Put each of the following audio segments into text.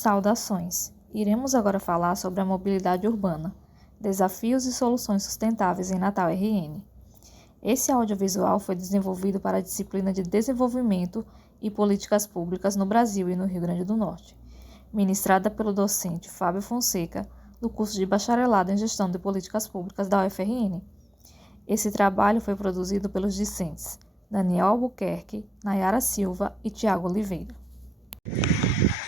Saudações! Iremos agora falar sobre a mobilidade urbana, desafios e soluções sustentáveis em Natal RN. Esse audiovisual foi desenvolvido para a disciplina de Desenvolvimento e Políticas Públicas no Brasil e no Rio Grande do Norte, ministrada pelo docente Fábio Fonseca, do curso de Bacharelado em Gestão de Políticas Públicas da UFRN. Esse trabalho foi produzido pelos discentes Daniel Albuquerque, Nayara Silva e Tiago Oliveira.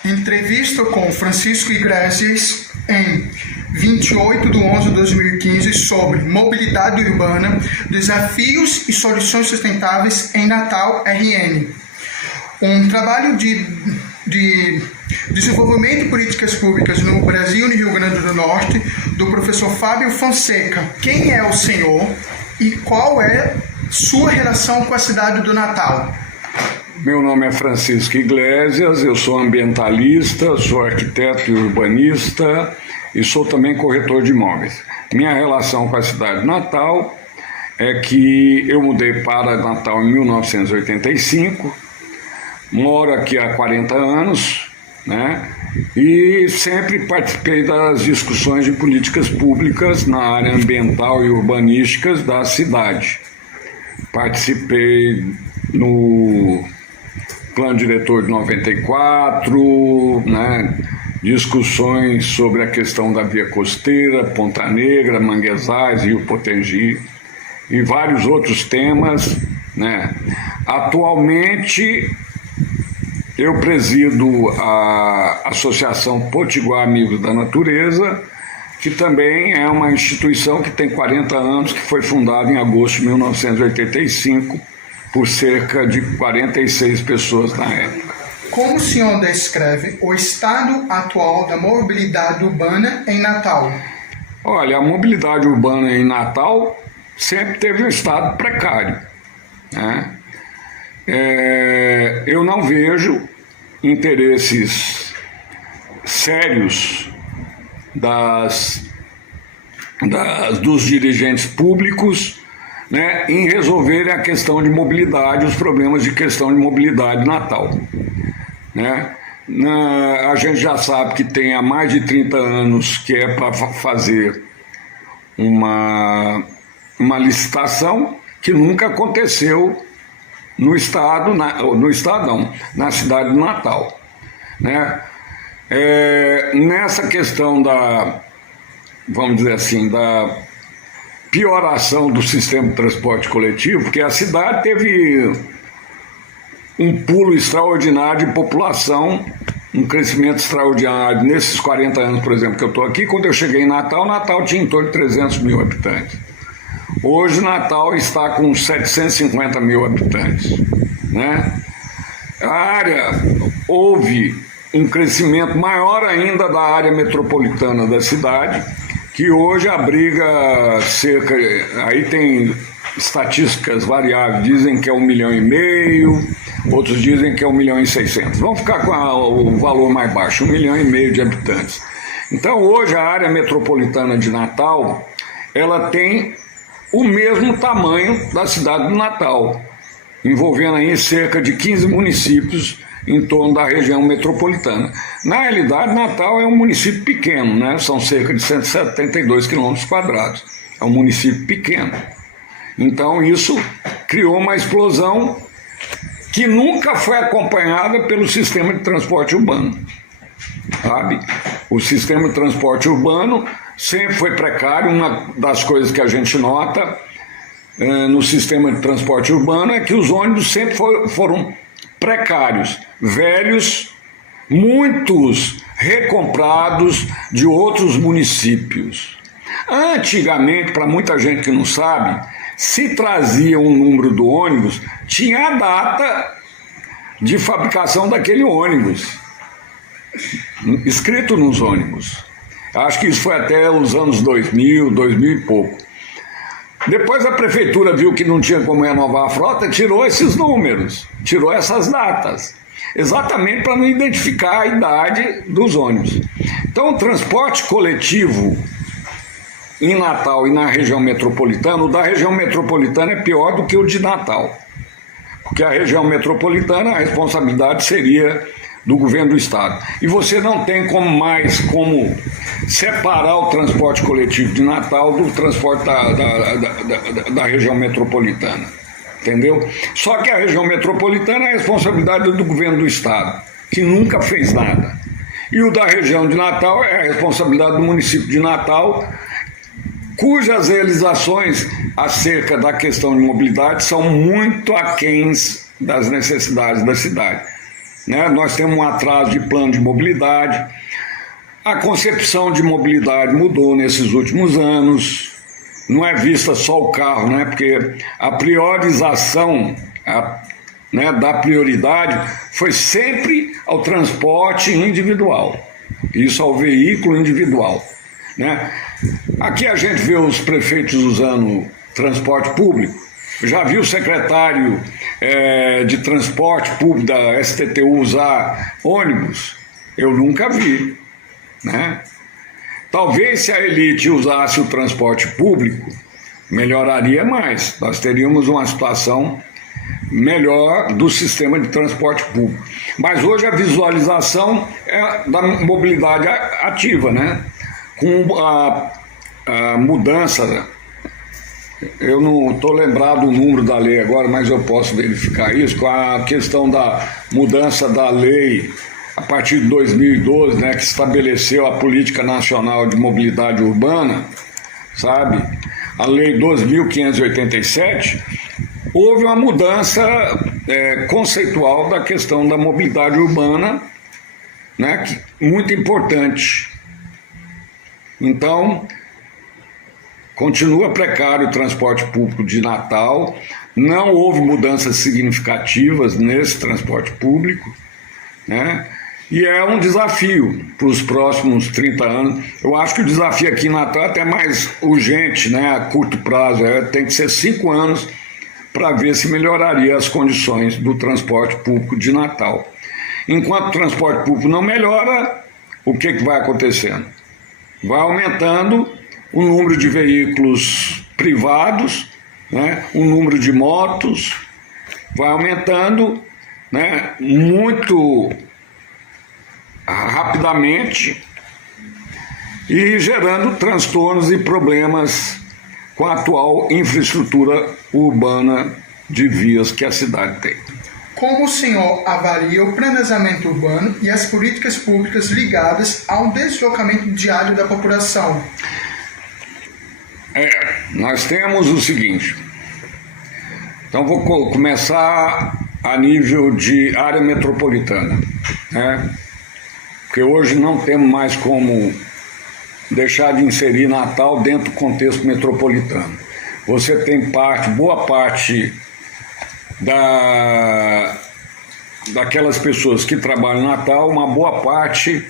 Entrevista com Francisco Iglesias em 28/11/2015 sobre mobilidade urbana, desafios e soluções sustentáveis em Natal RN. Um trabalho de desenvolvimento de políticas públicas no Brasil e no Rio Grande do Norte, do professor Fábio Fonseca. Quem é o senhor e qual é sua relação com a cidade do Natal? Meu nome é Francisco Iglesias, eu sou ambientalista, sou arquiteto e urbanista e sou também corretor de imóveis. Minha relação com a cidade de Natal é que eu mudei para Natal em 1985, moro aqui há 40 anos, né? E sempre participei das discussões de políticas públicas na área ambiental e urbanísticas da cidade. Participei no Plano Diretor de 94, né? Discussões sobre a questão da via costeira, Ponta Negra, Manguezais, Rio Potengi e vários outros temas, né? Atualmente eu presido a Associação Potiguar Amigos da Natureza, que também é uma instituição que tem 40 anos, que foi fundada em agosto de 1985, por cerca de 46 pessoas na época. Como o senhor descreve o estado atual da mobilidade urbana em Natal? Olha, a mobilidade urbana em Natal sempre teve um estado precário, né? Eu não vejo interesses sérios dos dirigentes públicos, né, em resolver a questão de mobilidade, os problemas de questão de mobilidade em Natal, né? A gente já sabe que tem há mais de 30 anos que é para fazer uma licitação que nunca aconteceu na cidade de Natal, né? Nessa questão vamos dizer assim, da pioração do sistema de transporte coletivo, porque a cidade teve um pulo extraordinário de população, um crescimento extraordinário nesses 40 anos, por exemplo, que eu estou aqui. Quando eu cheguei em Natal tinha em torno de 300 mil habitantes. Hoje Natal está com 750 mil habitantes, né? Houve um crescimento maior ainda da área metropolitana da cidade, que hoje abriga aí tem estatísticas variáveis, dizem que é 1,5 milhão, outros dizem que é 1,6 milhão. Vamos ficar com o valor mais baixo, 1,5 milhão de habitantes. Então hoje a área metropolitana de Natal, ela tem o mesmo tamanho da cidade de Natal, envolvendo aí cerca de 15 municípios em torno da região metropolitana. Na realidade, Natal é um município pequeno, né? São cerca de 172 quilômetros quadrados. É um município pequeno. Então, isso criou uma explosão que nunca foi acompanhada pelo sistema de transporte urbano, sabe? O sistema de transporte urbano sempre foi precário. Uma das coisas que a gente nota no sistema de transporte urbano é que os ônibus sempre foram precários, velhos, muitos recomprados de outros municípios. Antigamente, para muita gente que não sabe, se trazia um número do ônibus, tinha a data de fabricação daquele ônibus, escrito nos ônibus. Acho que isso foi até os anos 2000 e pouco. Depois a prefeitura viu que não tinha como renovar a frota, tirou esses números, tirou essas datas, exatamente para não identificar a idade dos ônibus. Então o transporte coletivo em Natal e na região metropolitana, o da região metropolitana é pior do que o de Natal, porque a região metropolitana, a responsabilidade seria do governo do estado. E você não tem como separar o transporte coletivo de Natal do transporte da região metropolitana, entendeu? Só que a região metropolitana é a responsabilidade do governo do estado, que nunca fez nada. E o da região de Natal é a responsabilidade do município de Natal, cujas realizações acerca da questão de mobilidade são muito aquéns das necessidades da cidade. Né? Nós temos um atraso de plano de mobilidade, a concepção de mobilidade mudou nesses últimos anos, não é vista só o carro, né? Porque a priorização da prioridade foi sempre ao transporte individual, isso ao veículo individual. Né? Aqui a gente vê os prefeitos usando transporte público, já viu o secretário de transporte público da STTU usar ônibus? Eu nunca vi. Né? Talvez se a elite usasse o transporte público, melhoraria mais, nós teríamos uma situação melhor do sistema de transporte público. Mas hoje a visualização é da mobilidade ativa, né? Com a mudança, eu não estou lembrado o número da lei agora, mas eu posso verificar isso, com a questão da mudança da lei a partir de 2012, né, que estabeleceu a Política Nacional de Mobilidade Urbana, sabe? A Lei 2.587, houve uma mudança conceitual da questão da mobilidade urbana, né, muito importante. Então, continua precário o transporte público de Natal, não houve mudanças significativas nesse transporte público, né? E é um desafio para os próximos 30 anos. Eu acho que o desafio aqui em Natal é até mais urgente, né? A curto prazo, tem que ser 5 anos para ver se melhoraria as condições do transporte público de Natal. Enquanto o transporte público não melhora, o que vai acontecendo? Vai aumentando o número de veículos privados, né? O número de motos, vai aumentando, né? Muito rapidamente e gerando transtornos e problemas com a atual infraestrutura urbana de vias que a cidade tem. Como o senhor avalia o planejamento urbano e as políticas públicas ligadas ao deslocamento diário da população? Nós temos o seguinte, então vou começar a nível de área metropolitana, né? Porque hoje não temos mais como deixar de inserir Natal dentro do contexto metropolitano. Você tem boa parte daquelas pessoas que trabalham em Natal, uma boa parte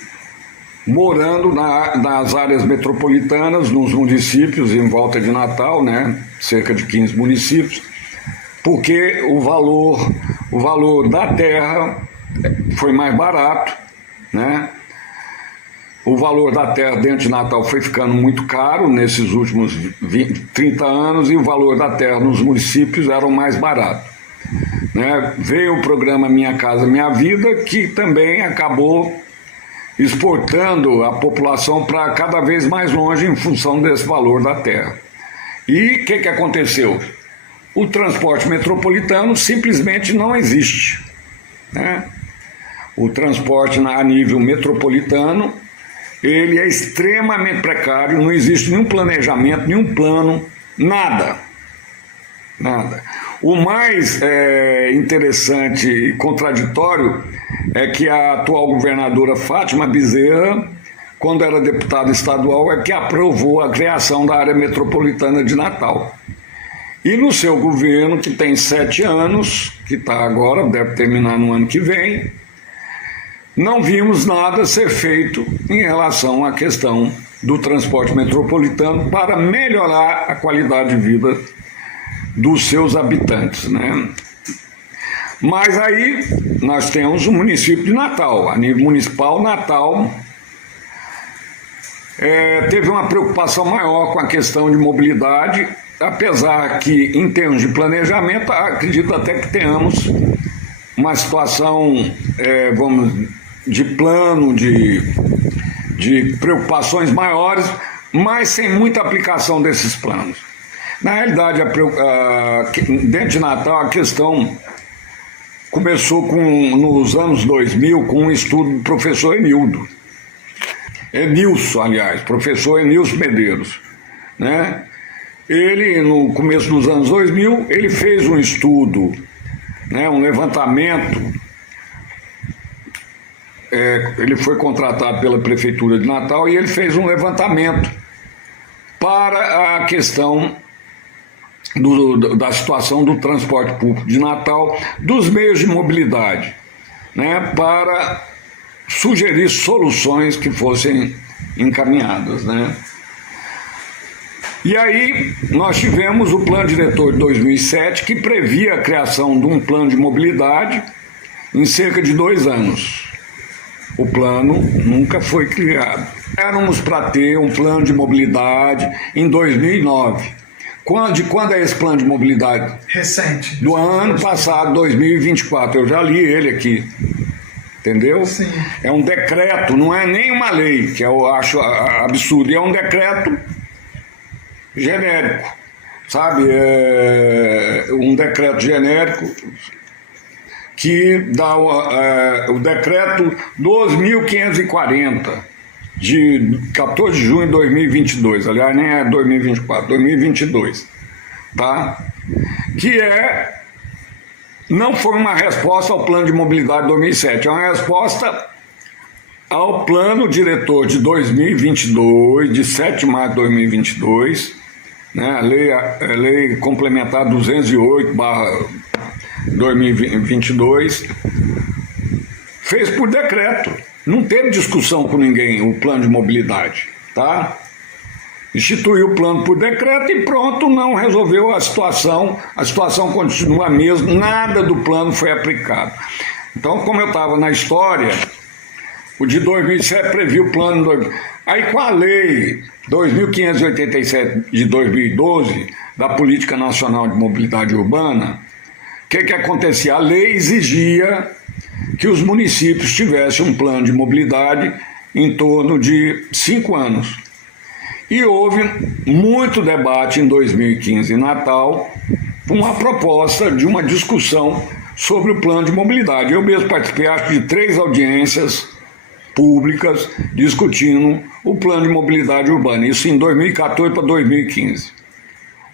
morando nas áreas metropolitanas, nos municípios em volta de Natal, né? Cerca de 15 municípios, porque o valor da terra foi mais barato, né? O valor da terra dentro de Natal foi ficando muito caro nesses últimos 30 anos e o valor da terra nos municípios era o mais barato, né? Veio o programa Minha Casa Minha Vida, que também acabou exportando a população para cada vez mais longe em função desse valor da terra. E o que aconteceu? O transporte metropolitano simplesmente não existe, né? O transporte a nível metropolitano, ele é extremamente precário, não existe nenhum planejamento, nenhum plano, nada. O mais interessante e contraditório é que a atual governadora Fátima Bezerra, quando era deputada estadual, é que aprovou a criação da área metropolitana de Natal. E no seu governo, que tem 7 anos, que está agora, deve terminar no ano que vem, não vimos nada ser feito em relação à questão do transporte metropolitano para melhorar a qualidade de vida dos seus habitantes, né? Mas aí nós temos o município de Natal. A nível municipal, Natal teve uma preocupação maior com a questão de mobilidade, apesar que, em termos de planejamento, acredito até que tenhamos uma situação, vamos de plano, de preocupações maiores, mas sem muita aplicação desses planos. Na realidade, dentro de Natal, a questão começou nos anos 2000 com um estudo do professor professor Enilson Medeiros, né? Ele, no começo dos anos 2000, ele fez um estudo, né, um levantamento. Ele foi contratado pela Prefeitura de Natal e ele fez um levantamento para a questão da situação do transporte público de Natal, dos meios de mobilidade, né, para sugerir soluções que fossem encaminhadas, né? E aí nós tivemos o Plano Diretor de 2007, que previa a criação de um plano de mobilidade em cerca de 2 anos. O plano nunca foi criado. Éramos para ter um plano de mobilidade em 2009. Quando é esse plano de mobilidade? Recente. Do ano passado, 2024. Eu já li ele aqui. Entendeu? Sim. É um decreto, não é nem uma lei, que eu acho absurdo. É um decreto genérico, sabe? Um decreto genérico que dá o decreto 12.540 de 14 de junho de 2022, aliás, nem é 2024, 2022, tá? Que não foi uma resposta ao Plano de Mobilidade de 2007, é uma resposta ao Plano Diretor de 2022, de 7 de março de 2022, né, a lei complementar 208/2022, fez por decreto, não teve discussão com ninguém o plano de mobilidade, tá? Instituiu o plano por decreto e pronto, não resolveu a situação continua a mesma, nada do plano foi aplicado. Então, como eu estava na história, o de 2007 previu o plano. Aí, com a lei 2.587 de 2012, da Política Nacional de Mobilidade Urbana, o que acontecia? A lei exigia que os municípios tivessem um plano de mobilidade em torno de 5 anos. E houve muito debate em 2015, em Natal, uma proposta de uma discussão sobre o plano de mobilidade. Eu mesmo participei, acho, de 3 audiências públicas discutindo o plano de mobilidade urbana, isso em 2014 para 2015.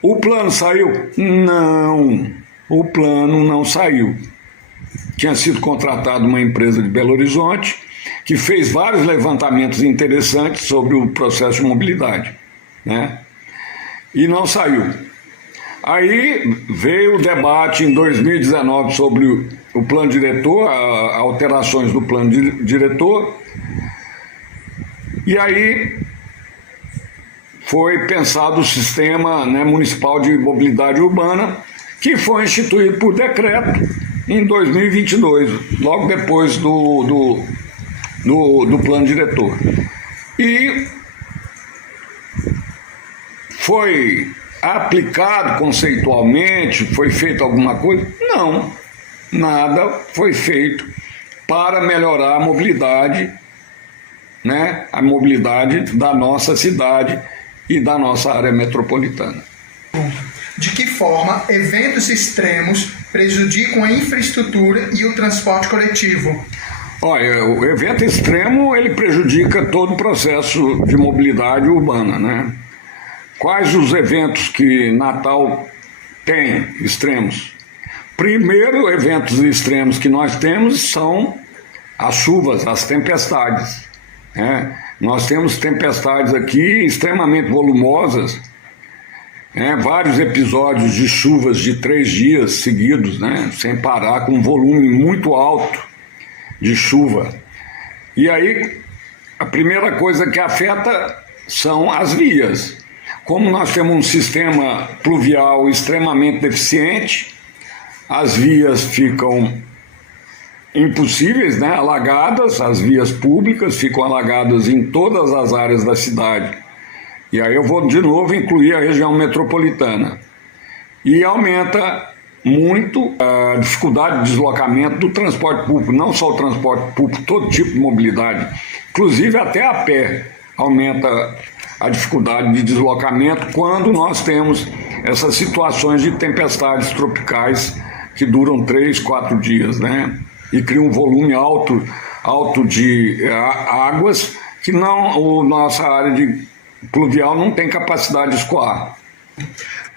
O plano saiu? Não, o plano não saiu. Tinha sido contratado uma empresa de Belo Horizonte que fez vários levantamentos interessantes sobre o processo de mobilidade, né? E não saiu. Aí veio o debate em 2019 sobre o plano diretor, alterações do plano diretor, e aí foi pensado o sistema, né, municipal de mobilidade urbana, que foi instituído por decreto em 2022, logo depois do plano diretor. E foi aplicado conceitualmente, foi feito alguma coisa? Não, nada foi feito para melhorar a mobilidade, né, a mobilidade da nossa cidade e da nossa área metropolitana. De que forma eventos extremos prejudicam a infraestrutura e o transporte coletivo? Olha, o evento extremo, ele prejudica todo o processo de mobilidade urbana, né? Quais os eventos que Natal tem extremos? Primeiro, eventos extremos que nós temos são as chuvas, as tempestades, né? Nós temos tempestades aqui extremamente volumosas, né? Vários episódios de chuvas de 3 dias seguidos, né? Sem parar, com um volume muito alto de chuva. E aí, a primeira coisa que afeta são as vias. Como nós temos um sistema pluvial extremamente deficiente, as vias ficam impossíveis, né? Alagadas, as vias públicas ficam alagadas em todas as áreas da cidade. E aí eu vou de novo incluir a região metropolitana. E aumenta muito a dificuldade de deslocamento do transporte público, não só o transporte público, todo tipo de mobilidade, inclusive até a pé aumenta a dificuldade de deslocamento quando nós temos essas situações de tempestades tropicais que duram 3, 4 dias, né? E criam um volume alto de águas que nossa área pluvial não tem capacidade de escoar.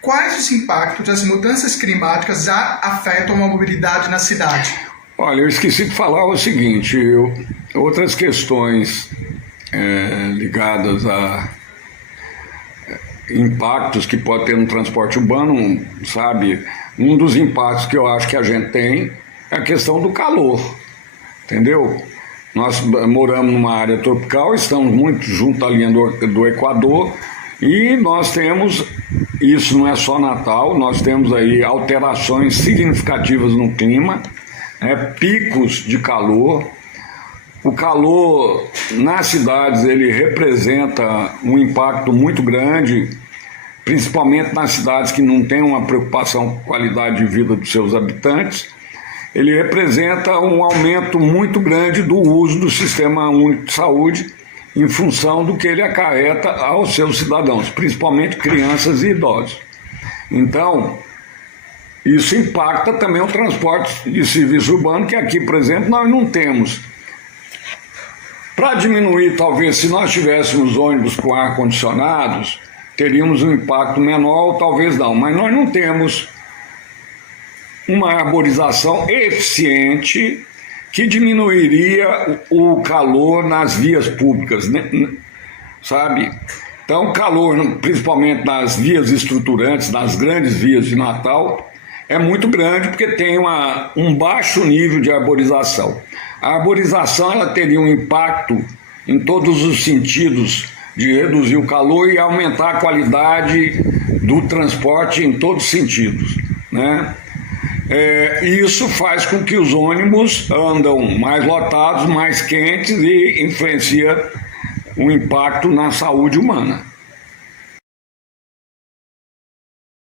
Quais os impactos das mudanças climáticas já afetam a mobilidade na cidade? Olha, eu esqueci de falar o seguinte, outras questões ligadas a impactos que pode ter no transporte urbano, sabe? Um dos impactos que eu acho que a gente tem é a questão do calor, entendeu? Nós moramos numa área tropical, estamos muito junto à linha do Equador e nós temos, isso não é só Natal, nós temos aí alterações significativas no clima, picos de calor. O calor nas cidades ele representa um impacto muito grande, principalmente nas cidades que não têm uma preocupação com a qualidade de vida dos seus habitantes. Ele representa um aumento muito grande do uso do Sistema Único de Saúde em função do que ele acarreta aos seus cidadãos, principalmente crianças e idosos. Então, isso impacta também o transporte de serviço urbano, que aqui, por exemplo, nós não temos. Para diminuir, talvez, se nós tivéssemos ônibus com ar-condicionados, teríamos um impacto menor, ou talvez não, mas nós não temos uma arborização eficiente que diminuiria o calor nas vias públicas, né? Sabe? Então, o calor, principalmente nas vias estruturantes, nas grandes vias de Natal, é muito grande porque tem um baixo nível de arborização. A arborização ela teria um impacto em todos os sentidos de reduzir o calor e aumentar a qualidade do transporte em todos os sentidos, né? Isso faz com que os ônibus andam mais lotados, mais quentes e influencia um impacto na saúde humana.